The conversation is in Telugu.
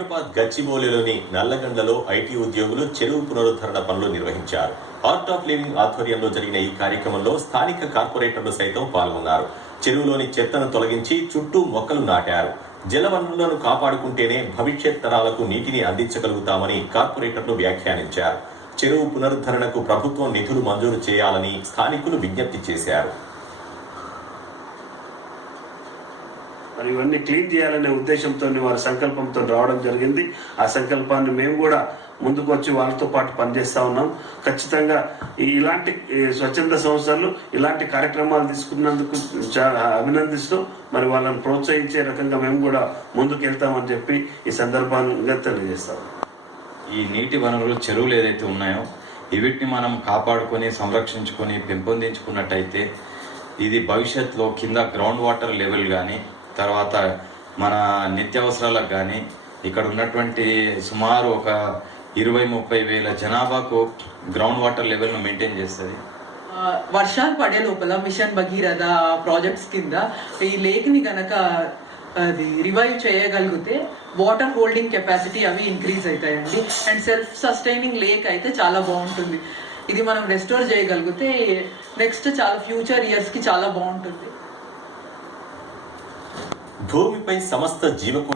హైదరాబాద్ గచ్చిబౌలిలోని నల్లగండ్లలో ఐటీ ఉద్యోగులు చెరువు పునరుద్ధరణ పనులు నిర్వహించారు. ఆర్ట్ ఆఫ్ లివింగ్ ఆధ్వర్యంలో జరిగిన ఈ కార్యక్రమంలో స్థానిక కార్పొరేటర్లు సైతం పాల్గొన్నారు. చెరువులోని చెత్తను తొలగించి చుట్టూ మొక్కలు నాటారు. జలవనరులను కాపాడుకుంటేనే భవిష్యత్ తరాలకు నీటిని అందించగలుగుతామని కార్పొరేటర్లు వ్యాఖ్యానించారు. చెరువు పునరుద్ధరణకు ప్రభుత్వం నిధులు మంజూరు చేయాలని స్థానికులు విజ్ఞప్తి చేశారు. మరి ఇవన్నీ క్లీన్ చేయాలనే ఉద్దేశంతో వారి సంకల్పంతో రావడం జరిగింది. ఆ సంకల్పాన్ని మేము కూడా ముందుకు వచ్చి వాళ్ళతో పాటు పనిచేస్తా ఉన్నాం. ఖచ్చితంగా ఇలాంటి స్వచ్ఛంద సంస్థలు ఇలాంటి కార్యక్రమాలు తీసుకున్నందుకు అభినందిస్తూ మరి వాళ్ళని ప్రోత్సహించే రకంగా మేము కూడా ముందుకు వెళ్తామని చెప్పి ఈ సందర్భంగా తెలియజేస్తాం. ఈ నీటి వనరులు చెరువులు ఏదైతే ఉన్నాయో వీటిని మనం కాపాడుకొని సంరక్షించుకొని పెంపొందించుకున్నట్టయితే ఇది భవిష్యత్తులో కింద గ్రౌండ్ వాటర్ లెవెల్ కానీ తర్వాత మన నిత్యావసరాలకు కానీ ఇక్కడ ఉన్నటువంటి సుమారు ఒక 20-30 వేల జనాభాకు గ్రౌండ్ వాటర్ లెవెల్ను మెయింటైన్ చేస్తుంది. వర్షాలు పడే లోపల మిషన్ భగీరథ ప్రాజెక్ట్స్ కింద ఈ లేక్ని గనక అది రివైవ్ చేయగలిగితే వాటర్ హోల్డింగ్ కెపాసిటీ అవి ఇంక్రీజ్ అవుతాయండి. అండ్ సెల్ఫ్ సస్టైనింగ్ లేక్ అయితే చాలా బాగుంటుంది. ఇది మనం రెస్టోర్ చేయగలిగితే నెక్స్ట్ చాలా ఫ్యూచర్ ఇయర్స్కి చాలా బాగుంటుంది. భూమిపై సమస్త జీవకోటి